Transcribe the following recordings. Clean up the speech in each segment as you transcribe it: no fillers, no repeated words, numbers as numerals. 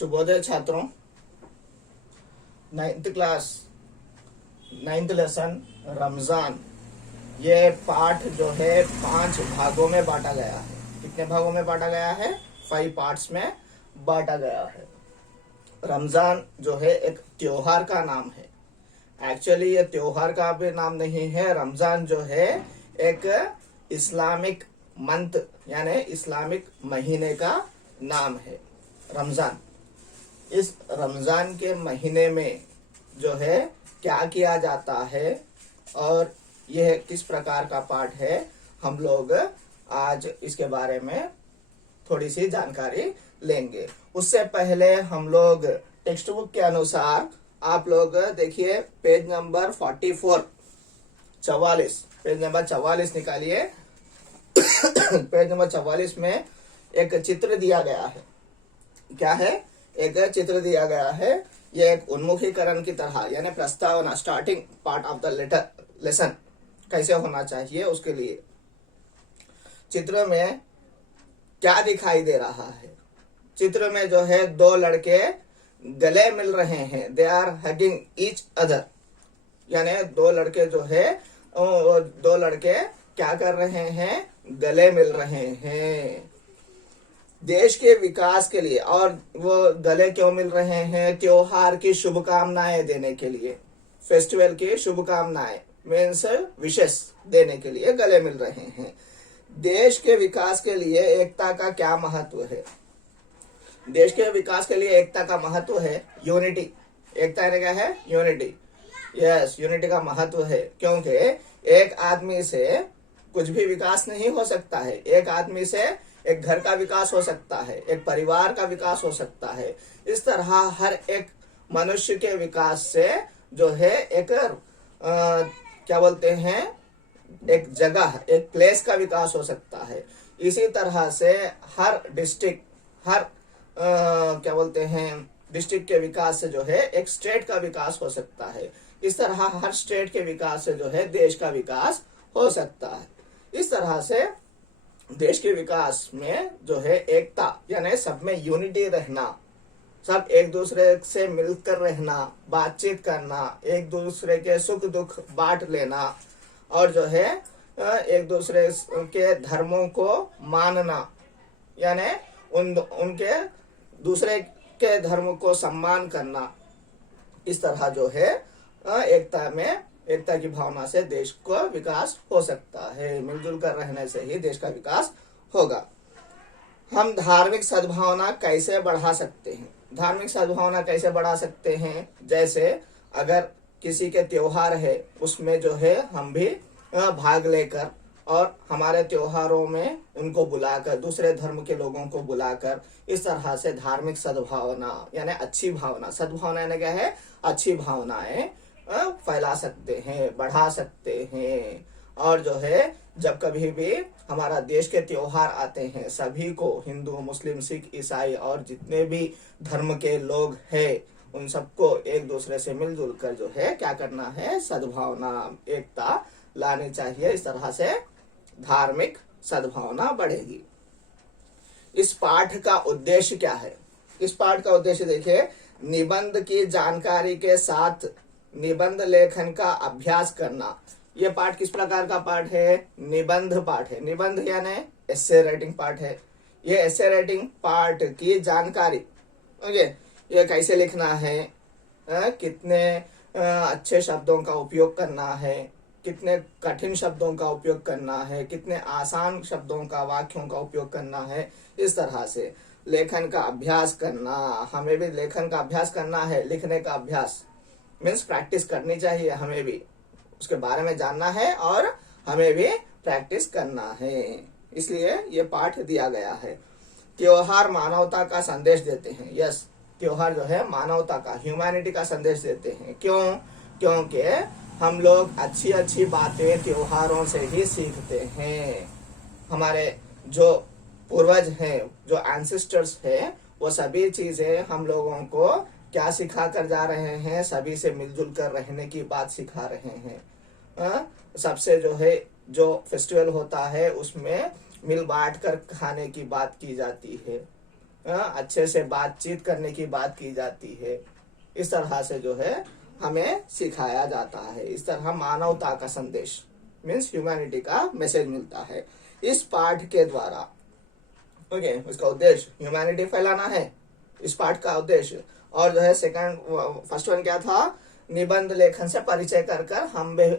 शुभोदय छात्रों। 9th class 9th lesson Ramzan, ये पाठ जो है 5 भागों में बांटा गया है। कितने भागों में बांटा गया है? 5 पार्ट्स में बांटा गया है। रमजान जो है एक त्योहार का नाम है। एक्चुअली ये त्योहार का भी नाम नहीं है। रमजान जो है एक इस्लामिक मंथ यानी इस्लामिक महीने का नाम है रमजान। इस रमजान के महीने में जो है क्या किया जाता है और यह किस प्रकार का पाठ है, हम लोग आज इसके बारे में थोड़ी सी जानकारी लेंगे। उससे पहले हम लोग टेक्स्ट बुक के अनुसार आप लोग देखिए पेज नंबर 44 पेज नंबर 44 निकालिए। पेज नंबर 44 में एक चित्र दिया गया है। क्या है? एक चित्र दिया गया है। ये एक उन्मुखीकरण की तरह यानी प्रस्तावना, starting part of the lesson कैसे होना चाहिए उसके लिए। चित्र में क्या दिखाई दे रहा है? चित्र में जो है 2 लड़के गले मिल रहे हैं। They are hugging each other, यानी 2 लड़के जो है 2 लड़के क्या कर रहे हैं? गले मिल रहे हैं देश के विकास के लिए। और वो गले क्यों मिल रहे हैं? त्योहार की शुभकामनाएं देने के लिए, फेस्टिवल की शुभकामनाएं मीन्स विशेष देने के लिए गले मिल रहे हैं। देश के विकास के लिए एकता का क्या महत्व है? देश के विकास के लिए एकता का महत्व है यूनिटी। एकता क्या है? यूनिटी। यस, यूनिटी का महत्व है, क्योंकि एक आदमी से कुछ भी विकास नहीं हो सकता है। एक आदमी से एक घर का विकास हो सकता है, एक परिवार का विकास हो सकता है। इस तरह हर एक मनुष्य के विकास से जो है एक क्या बोलते हैं, एक जगह, एक प्लेस का विकास हो सकता है। इसी तरह से हर डिस्ट्रिक्ट, हर क्या बोलते हैं, डिस्ट्रिक्ट के विकास से जो है एक स्टेट का विकास हो सकता है। इस तरह हर स्टेट के विकास से जो है देश का विकास हो सकता है। इस तरह से देश के विकास में जो है एकता यानी सब में यूनिटी रहना, सब एक दूसरे से मिलकर रहना, बातचीत करना, एक दूसरे के सुख दुख बांट लेना और जो है एक दूसरे के धर्मों को मानना, यानी उनके दूसरे के धर्म को सम्मान करना। इस तरह जो है एकता की भावना से देश को विकास हो सकता है। मिलजुल कर रहने से ही देश का विकास होगा। हम धार्मिक सद्भावना कैसे बढ़ा सकते हैं? धार्मिक सद्भावना कैसे बढ़ा सकते हैं? जैसे अगर किसी के त्योहार है उसमें जो है हम भी भाग लेकर और हमारे त्योहारों में उनको बुलाकर, दूसरे धर्म के लोगों को बुलाकर, इस तरह से धार्मिक सद्भावना यानी अच्छी भावना, सद्भावना यानी क्या है? अच्छी भावनाएं फैला सकते हैं, बढ़ा सकते हैं। और जो है जब कभी भी हमारा देश के त्योहार आते हैं, सभी को, हिंदू, मुस्लिम, सिख, ईसाई और जितने भी धर्म के लोग हैं, उन सबको एक दूसरे से मिलजुल कर जो है क्या करना है? सद्भावना, एकता लानी चाहिए। इस तरह से धार्मिक सद्भावना बढ़ेगी। इस पाठ का उद्देश्य क्या है? इस पाठ का उद्देश्य देखिए, निबंध की जानकारी के साथ निबंध लेखन का अभ्यास करना। ये पाठ किस प्रकार का पाठ है? निबंध पाठ है। निबंध यानी एस्से राइटिंग पाठ है। ये एस्से राइटिंग पाठ की जानकारी, ओके, ये कैसे लिखना है, कितने अच्छे शब्दों का उपयोग करना है, कितने कठिन शब्दों का उपयोग करना है, कितने आसान शब्दों का, वाक्यों का उपयोग करना है। इस तरह से लेखन का अभ्यास करना। हमें भी लेखन का अभ्यास करना है। लिखने का अभ्यास मीन्स प्रैक्टिस करनी चाहिए। हमें भी उसके बारे में जानना है और हमें भी प्रैक्टिस करना है। इसलिए ये पाठ दिया गया है। त्योहार मानवता का संदेश देते हैं। यस, त्योहार जो है मानवता का, ह्यूमैनिटी का संदेश देते हैं। क्यों? क्योंकि हम लोग अच्छी अच्छी बातें त्योहारों से ही सीखते हैं। हमारे जो पूर्वज हैं, जो एंसेस्टर्स हैं, वो सभी चीजें हम लोगों को क्या सिखा कर जा रहे हैं? सभी से मिलजुल कर रहने की बात सिखा रहे हैं। सबसे जो है, जो फेस्टिवल होता है उसमें मिल बांट कर खाने की बात की जाती है। अच्छे से बातचीत करने की बात की जाती है। इस तरह से जो है हमें सिखाया जाता है। इस तरह मानवता का संदेश मीन्स ह्यूमैनिटी का मैसेज मिलता है इस पाठ के द्वारा। ओके, इसका उद्देश्य ह्यूमैनिटी फैलाना है, इस पाठ का उद्देश्य। और जो है फर्स्ट वन क्या था, निबंध लेखन से परिचय कर कर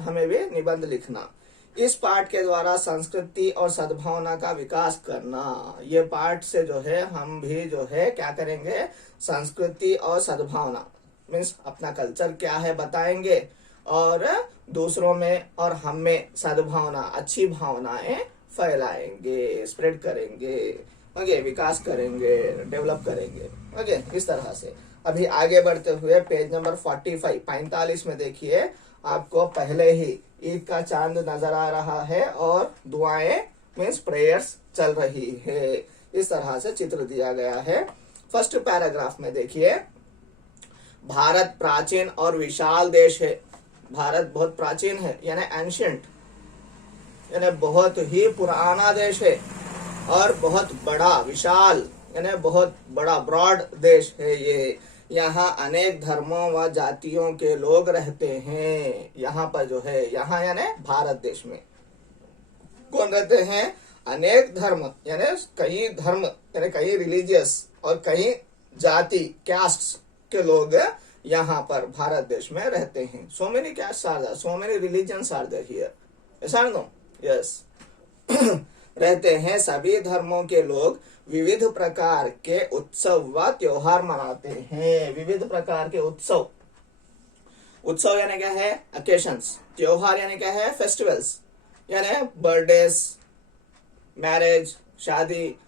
हमें भी निबंध लिखना। इस पाठ के द्वारा संस्कृति और सद्भावना का विकास करना। ये पाठ से जो है हम भी जो है क्या करेंगे, संस्कृति और सद्भावना मीन्स अपना कल्चर क्या है बताएंगे, और दूसरों में और हम में सद्भावना अच्छी भावनाएं फैलाएंगे, स्प्रेड करेंगे। ओके, विकास करेंगे, डेवलप करेंगे। ओके, इस तरह से अभी आगे बढ़ते हुए पेज नंबर 45 में देखिए, आपको पहले ही ईद का चांद नजर आ रहा है और दुआएं मीन्स प्रेयर्स चल रही है। इस तरह से चित्र दिया गया है। फर्स्ट पैराग्राफ में देखिए, भारत प्राचीन और विशाल देश है। भारत बहुत प्राचीन है यानी एंशियंट, यानी बहुत ही पुराना देश है, और बहुत बड़ा विशाल यानी बहुत बड़ा ब्रॉड देश है ये। यहाँ अनेक धर्मों व जातियों के लोग रहते हैं। यहाँ पर जो है, यहाँ यानी भारत देश में कौन रहते हैं, अनेक धर्म यानी कई धर्म यानी कई रिलीजियस और कई जाति कास्ट के लोग यहाँ पर भारत देश में रहते हैं। So many caste are there, so many religions are there here, ऐसा नो, यस रहते हैं। सभी धर्मों के लोग विविध प्रकार के उत्सव व त्योहार मनाते हैं। विविध प्रकार के उत्सव, उत्सव यानी क्या है, अकेशंस। त्योहार यानी क्या है, फेस्टिवल्स, यानी बर्थडेज, मैरिज, शादी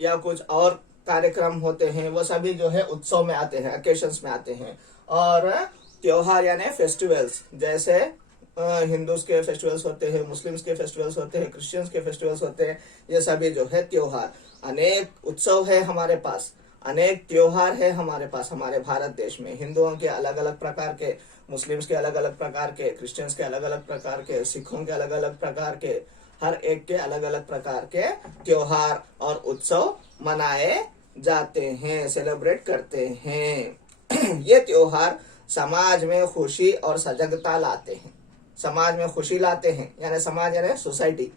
या कुछ और कार्यक्रम होते हैं, वो सभी जो है उत्सव में आते हैं, अकेशंस में आते हैं। और त्योहार यानी फेस्टिवल्स, जैसे हिंदूज के फेस्टिवल्स होते हैं, मुस्लिम्स के फेस्टिवल्स होते हैं, क्रिश्चियंस के फेस्टिवल्स होते हैं, ये सभी जो है त्योहार। अनेक उत्सव है हमारे पास, अनेक त्योहार है हमारे पास हमारे भारत देश में। हिंदुओं के अलग अलग प्रकार के, मुस्लिम्स के अलग अलग प्रकार के, क्रिश्चियंस के अलग अलग प्रकार के, सिखों के अलग अलग प्रकार के, हर एक के अलग अलग प्रकार के त्योहार और उत्सव मनाए जाते हैं, सेलिब्रेट करते हैं। ये त्योहार समाज में खुशी और सजगता लाते हैं। समाज में खुशी लाते हैं, यानी समाज यानी सोसाइटी,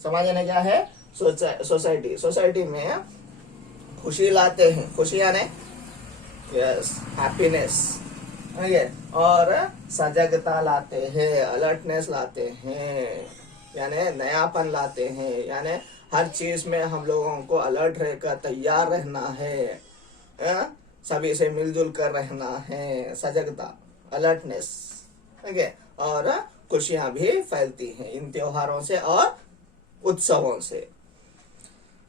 समाज यानी क्या है, सोसाइटी। सोसाइटी में खुशी लाते हैं, खुशी यानी यस हैप्पीनेस, और सजगता लाते हैं, अलर्टनेस लाते हैं, यानी नयापन लाते हैं, यानी हर चीज में हम लोगों को अलर्ट रहकर तैयार रहना है, सभी से मिलजुल कर रहना है, सजगता, अलर्टनेस। ओके, और खुशियां भी फैलती हैं इन त्योहारों से और उत्सवों से।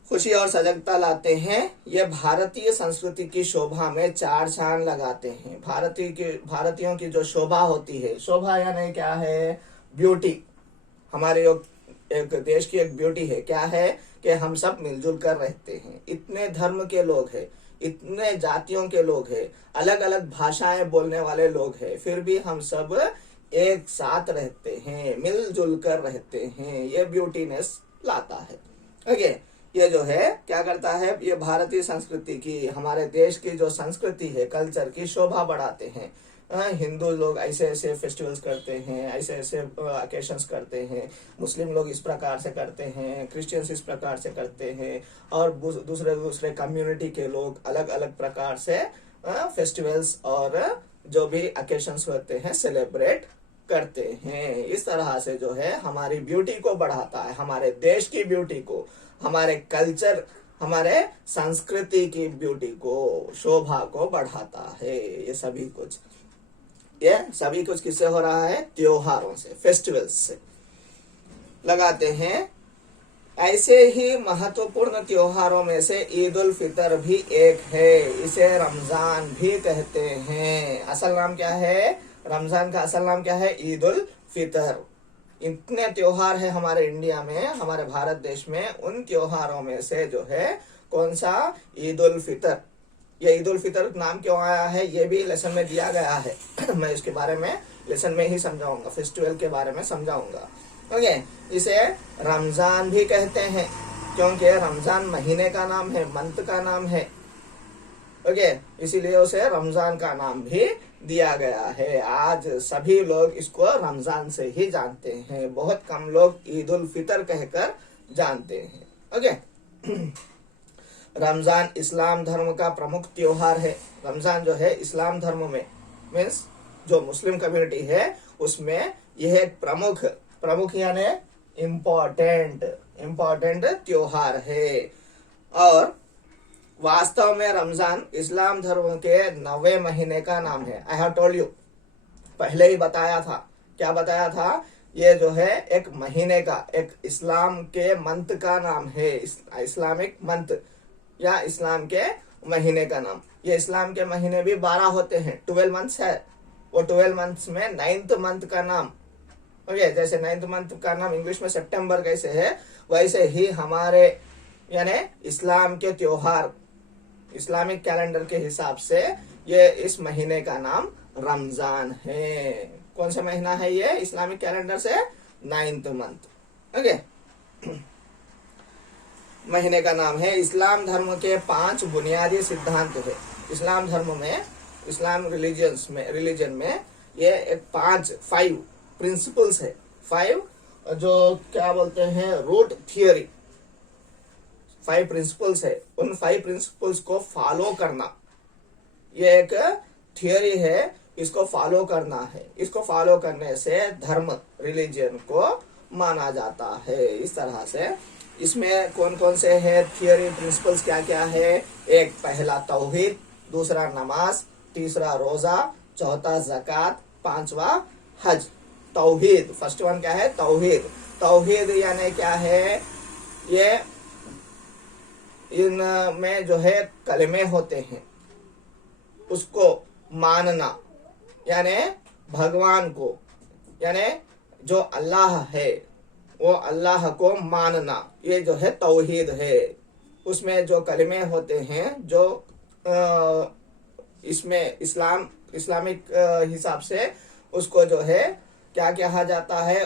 खुशी और सजगता लाते हैं। ये भारतीय संस्कृति की शोभा में चार चांद लगाते हैं। भारतीयों की जो शोभा होती है, शोभा यानी क्या है, ब्यूटी। हमारे एक देश की एक ब्यूटी है, क्या है कि हम सब मिलजुल कर रहते हैं। इतने धर्म के लोग हैं, इतने जातियों के लोग हैं, अलग अलग भाषाएं बोलने वाले लोग हैं, फिर भी हम सब एक साथ रहते हैं, मिलजुल कर रहते हैं। ये ब्यूटीनेस लाता है। ओके, ये जो है क्या करता है, ये भारतीय संस्कृति की, हमारे देश की जो संस्कृति है, कल्चर की शोभा बढ़ाते हैं। हिंदू लोग ऐसे ऐसे फेस्टिवल्स करते हैं, ऐसे ऐसे अकेशंस करते हैं, मुस्लिम लोग इस प्रकार से करते हैं, क्रिश्चियंस इस प्रकार से करते हैं, और दूसरे कम्युनिटी के लोग अलग अलग प्रकार से फेस्टिवल्स और जो भी अकेशंस होते हैं सेलिब्रेट करते हैं। इस तरह से जो है हमारी ब्यूटी को बढ़ाता है, हमारे देश की ब्यूटी को, हमारे कल्चर, हमारे संस्कृति की ब्यूटी को, शोभा को बढ़ाता है। ये सभी कुछ किससे हो रहा है, त्योहारों से, फेस्टिवल्स से लगाते हैं। ऐसे ही महत्वपूर्ण त्योहारों में से ईद उल फितर भी एक है। इसे रमजान भी कहते हैं। असल नाम क्या है, रमजान का असल नाम क्या है, ईद उल फितर। इतने त्योहार है हमारे इंडिया में, हमारे भारत देश में। उन त्योहारों में से जो है कौन सा, ईद उल फितर। ये ईद उल फितर नाम क्यों आया है, ये भी लेसन में दिया गया है। मैं इसके बारे में लेसन में ही समझाऊंगा, फेस्टिवल के बारे में समझाऊंगा। ओके, इसे रमजान भी कहते हैं। क्योंकि रमजान महीने का नाम है, मंथ का नाम है। ओके, इसीलिए उसे रमजान का नाम भी दिया गया है। आज सभी लोग इसको रमजान से ही जानते हैं, बहुत कम लोग ईद उल फितर कहकर जानते हैं। ओके, रमजान इस्लाम धर्म का प्रमुख त्योहार है। रमजान जो है इस्लाम धर्म में, मीन्स जो मुस्लिम कम्युनिटी है उसमें यह एक प्रमुख यानी इम्पोर्टेंट त्योहार है। और वास्तव में रमजान इस्लाम धर्म के 9वें महीने का नाम है। आई हैव टोल्ड यू, पहले ही बताया था। क्या बताया था? ये जो है एक महीने का, एक इस्लाम के मंथ का नाम है, इस्लामिक मंथ या इस्लाम के महीने का नाम। ये इस्लाम के महीने भी 12 होते हैं, 12 मंथ्स है। वो 12 मंथ्स में 9th मंथ का नाम, ओके, जैसे 9th मंथ का नाम इंग्लिश में सितंबर कैसे है, वैसे ही हमारे यानी इस्लाम के त्योहार, इस्लामिक कैलेंडर के हिसाब से ये इस महीने का नाम रमजान है। कौन सा महीना है ये इस्लामिक कैलेंडर से? 9th month. ओके, महीने का नाम है। इस्लाम धर्म के 5 बुनियादी सिद्धांत है। इस्लाम धर्म में, इस्लाम रिलीजन में ये एक 5 प्रिंसिपल्स है। 5 जो क्या बोलते हैं, रूट थियोरी, 5 प्रिंसिपल्स है। उन 5 प्रिंसिपल्स को फॉलो करना, ये एक थियोरी है, इसको फॉलो करना है। इसको फॉलो करने से धर्म, रिलीजन को माना जाता है। इस तरह से इसमें कौन कौन से है थियोरी, प्रिंसिपल्स क्या क्या है? एक, पहला तौहीद, दूसरा नमाज, तीसरा रोजा, चौथा ज़कात, 5वां हज। तौहीद, फर्स्ट वन क्या है? तौहीद। तौहीद यानी क्या है? ये इनमें जो है कलमे होते हैं, उसको मानना, यानी भगवान को, यानी जो अल्लाह है वो अल्लाह को मानना, ये जो है तौहीद है। उसमें जो कलमे होते हैं, जो इसमें इस्लामिक हिसाब से उसको जो है क्या कहा जाता है,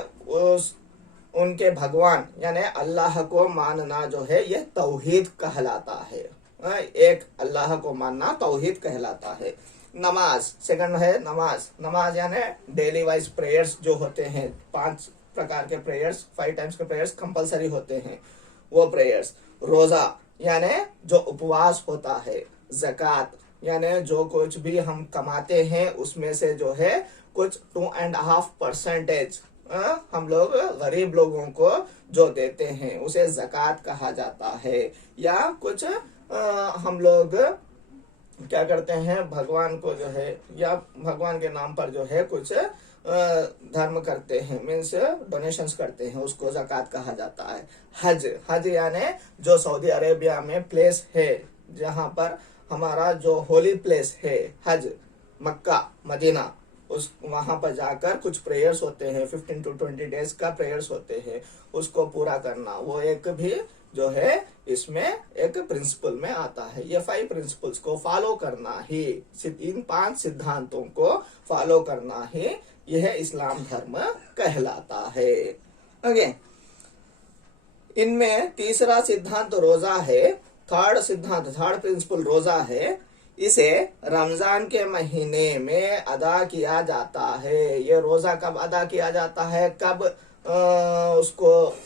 उनके भगवान यानी अल्लाह को मानना जो है ये तौहीद कहलाता है। एक अल्लाह को मानना तौहीद कहलाता है। नमाज, सेकंड है नमाज यानी डेली वाइज प्रेयर्स जो होते हैं, 5 प्रकार के प्रेयर्स, 5 टाइम्स के प्रेयर्स कंपलसरी होते हैं, वो प्रेयर्स। रोजा यानी जो उपवास होता है। ज़कात यानी जो कुछ भी हम कमाते हैं उसमें से जो है कुछ 2.5% हम लोग गरीब लोगों को जो देते हैं उसे ज़कात कहा जाता है। या कुछ हम लोग क्या करते हैं, भगवान को जो है या भगवान के नाम पर जो है कुछ धर्म करते हैं, मीन्स डोनेशंस करते हैं, उसको ज़कात कहा जाता है। हज यानी जो सऊदी अरेबिया में प्लेस है, जहाँ पर हमारा जो होली प्लेस है हज, मक्का मदीना, उस वहां पर जाकर कुछ प्रेयर्स होते हैं, 15 to 20 डेज का प्रेयर्स होते हैं, उसको पूरा करना, वो एक भी जो है इसमें एक प्रिंसिपल में आता है। ये 5 प्रिंसिपल्स को फॉलो करना ही, इन 5 सिद्धांतों को फॉलो करना ही यह इस्लाम धर्म कहलाता है। ओके, इनमें तीसरा सिद्धांत रोजा है। थर्ड प्रिंसिपल रोजा है। इसे रमजान के महीने में अदा किया जाता है। ये रोजा कब अदा किया जाता है, कब उसको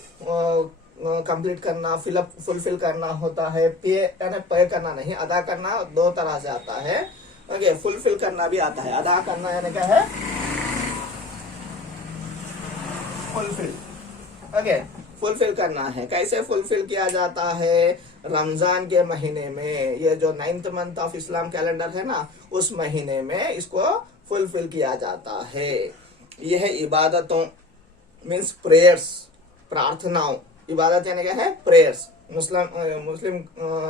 कंप्लीट करना, फुलफिल करना होता है। पे करना नहीं, अदा करना 2 तरह से आता है। ओके, फुलफिल करना भी आता है। अदा करना यानी क्या है? फुलफिल। ओके, फुलफिल करना है। कैसे फुलफिल किया जाता है? रमजान के महीने में, ये जो 9th month of Islam calendar है ना, उस महीने में इसको फुलफिल किया जाता है। यह इबादतों मीन्स प्रेयर्स, प्रार्थनाओं, इबादत यानी क्या है? प्रेयर्स। मुस्लिम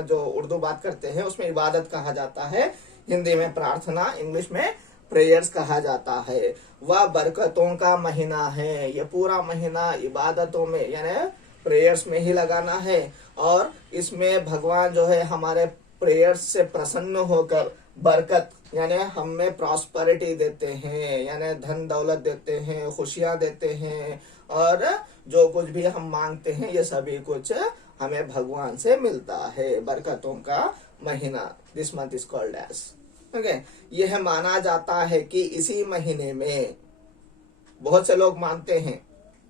जो उर्दू बात करते हैं उसमें इबादत कहा जाता है, हिंदी में प्रार्थना, इंग्लिश में प्रेयर्स कहा जाता है। वह बरकतों का महीना है। ये पूरा महीना इबादतों में यानी प्रेयर्स में ही लगाना है। और इसमें भगवान जो है हमारे प्रेयर्स से प्रसन्न होकर बरकत यानी हमें प्रॉस्पेरिटी देते हैं, यानी धन दौलत देते हैं, खुशियां देते हैं, और जो कुछ भी हम मांगते हैं ये सभी कुछ हमें भगवान से मिलता है, बरकतों का महीना। This month is called as, okay. यह माना जाता है कि इसी महीने में, बहुत से लोग मानते हैं,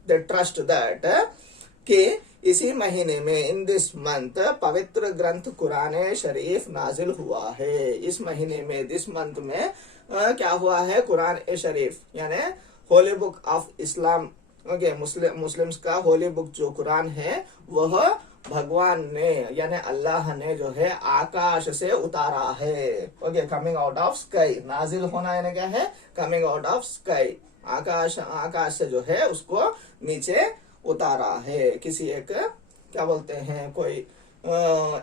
दे ट्रस्ट दैट, कि इसी महीने में, इन दिस मंथ, पवित्र ग्रंथ कुरान शरीफ नाजिल हुआ है। इस महीने में, दिस मंथ में क्या हुआ है? कुरान ए शरीफ यानी Holi book of Islam, okay, Muslims का होली बुक जो कुरान है, वह भगवान ने यानी अल्लाह ने जो है आकाश से उतारा है, okay. Coming out of sky, नाजिल होना यानी क्या है? कमिंग आउट ऑफ स्काई, आकाश से जो है उसको नीचे उतारा है। किसी एक, क्या बोलते हैं, कोई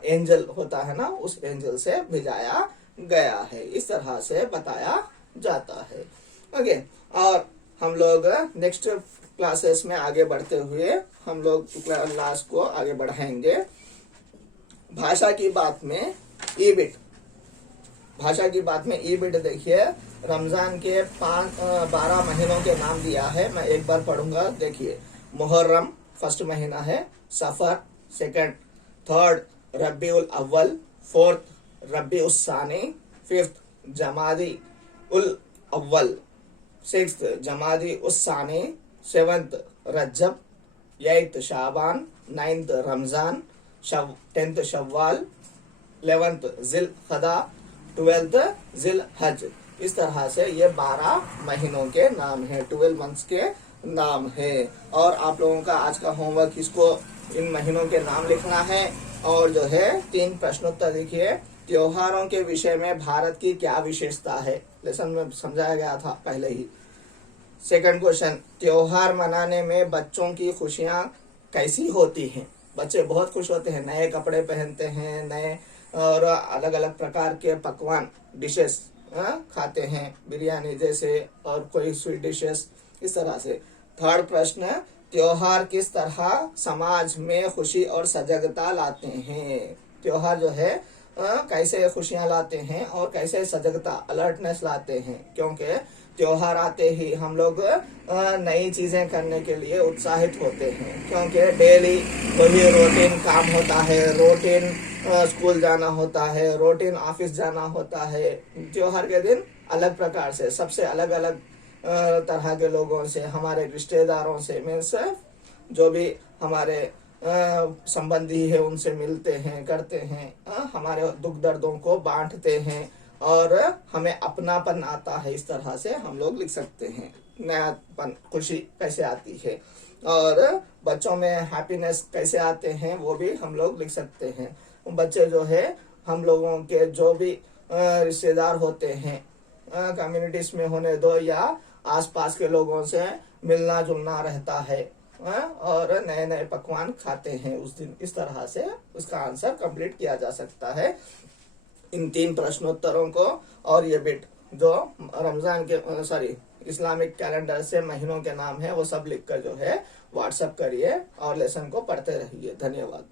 एंजल होता है ना, उस एंजल से भेजाया गया है, इस तरह से बताया जाता है, ओके। और हम लोग नेक्स्ट क्लासेस में आगे बढ़ते हुए हम लोग क्लास को आगे बढ़ाएंगे। भाषा की बात में ईबिट, भाषा की बात में ईबिट देखिए, रमजान के 12 महीनों के नाम दिया है। मैं एक बार पढ़ूंगा, देखिए। मुहर्रम फर्स्ट महीना है, सफर सेकंड, थर्ड रबीउल अव्वल, फोर्थ रबीउल सानी, फिफ्थ जमादी उल अव्वल, सिक्स्थ जमादी उस सानी, सेवंथ रज्जब, एट्थ शाबान, नाइन्थ रमजान, 10th शव्वाल, 11th जिल खदा, 12th जिल हज। इस तरह से ये 12 महीनों के नाम है, 12 मंथ्स के नाम है। और आप लोगों का आज का होमवर्क, इसको इन महीनों के नाम लिखना है। और जो है 3 प्रश्नोत्तर देखिए। त्योहारों के विषय में भारत की क्या विशेषता है? लेसन में समझाया गया था पहले ही। सेकंड क्वेश्चन, त्योहार मनाने में बच्चों की खुशियां कैसी होती हैं? बच्चे बहुत खुश होते हैं, नए कपड़े पहनते हैं, नए और अलग अलग प्रकार के पकवान डिशेस खाते हैं, बिरयानी जैसे और कोई स्वीट डिशेस, इस तरह से। थर्ड प्रश्न, त्योहार किस तरह समाज में खुशी और सजगता लाते हैं? त्योहार जो है कैसे खुशियां लाते हैं और कैसे सजगता, अलर्टनेस लाते हैं? क्योंकि त्योहार आते ही हम लोग नई चीजें करने के लिए उत्साहित होते हैं, क्योंकि डेली वही रूटीन काम होता है, रूटीन स्कूल जाना होता है, रूटीन ऑफिस जाना होता है। त्योहार के दिन अलग प्रकार से, सबसे अलग अलग तरह के लोगों से, हमारे रिश्तेदारों से, मीन्स जो भी हमारे संबंधी है उनसे मिलते हैं, करते हैं, हमारे दुख दर्दों को बांटते हैं और हमें अपनापन आता है। इस तरह से हम लोग लिख सकते हैं, नयापन, खुशी कैसे आती है, और बच्चों में हैप्पीनेस कैसे आते हैं वो भी हम लोग लिख सकते हैं। बच्चे जो है हम लोगों के जो भी रिश्तेदार होते हैं, कम्युनिटीज में होने दो या आसपास के लोगों से मिलना जुलना रहता है, और नए नए पकवान खाते हैं उस दिन। इस तरह से उसका आंसर कंप्लीट किया जा सकता है इन 3 प्रश्नोत्तरों को। और ये बिट जो रमजान के इस्लामिक कैलेंडर से महीनों के नाम है, वो सब लिखकर जो है व्हाट्सएप करिए और लेसन को पढ़ते रहिए। धन्यवाद।